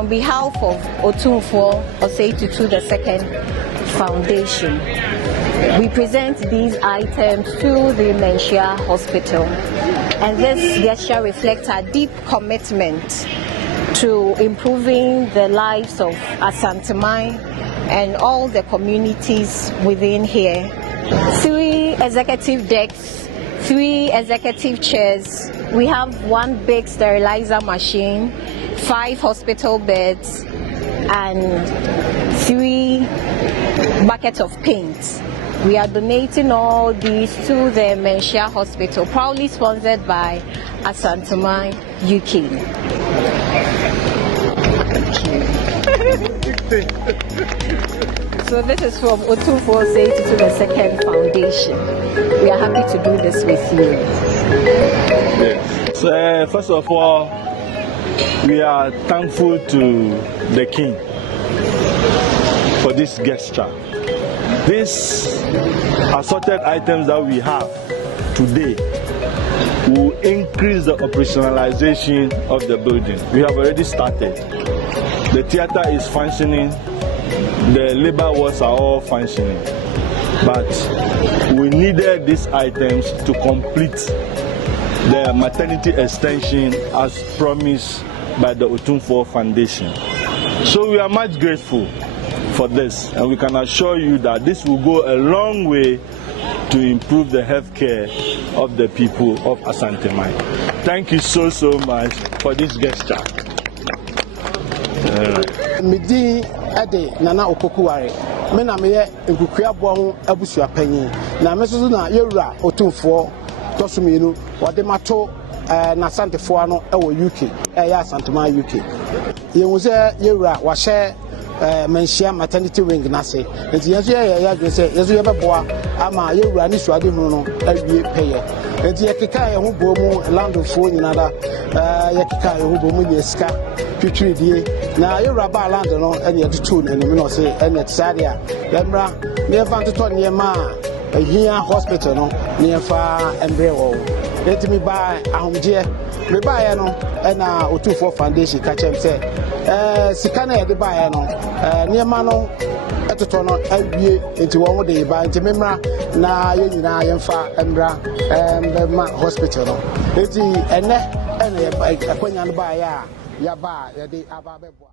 on behalf of Otumfuo Osei-Tutu II Foundation, we present these items to the Manhyia Hospital, and this gesture reflects our deep commitment to improving the lives of Asanteman and all the communities within here. 3 executive desks, 3 executive chairs. We have 1 big sterilizer machine, 5 hospital beds, and 3 buckets of paint. We are donating all these to the Manhyia Hospital, proudly sponsored by Asanteman UK. So this is from Otumfuo Osei-Tutu II Foundation. We are happy to do this with you. Yes. So first of all, we are thankful to the King for this gesture. These assorted items that we have today will increase the operationalization of the building. We have already started. The theater is functioning, the labor wards are all functioning, but we needed these items to complete the maternity extension as promised by the Otumfuo Foundation. So we are much grateful for this, and we can assure you that this will go a long way to improve the health care of the people of Asanteman. Thank you so much for this gesture. Midi ade nana opokuware me na meye nkukua bo ho abusua panyin na me so na yewura Otumfuo tosuminu wode mato na Asantefo ano e wo UK ya Asanteman UK yenwuze yewura wa hye Manhyia maternity wing nase enti yeso ya adwese yeso ye beboa ama yewura ni suade hu no awie peye enti yekeka ye ho bomu landfo nyina da yekeka ye ho bomu nyeska twitwiridie na yewura ba land no ene yetutu na nim no se ene tsade a yemra ne fa ntoto ne ma NHIA hospital no ne fa embre wo enti mi ba ahomje me ba ye no na Otumfuo Foundation ka chem se sika na yede ba ye no niema no etoto no awie enti wo ho de ba enti memra na ye nyina yemfa emra ma hospital no enti ene akwanya no ba ya ba yede aba beboa.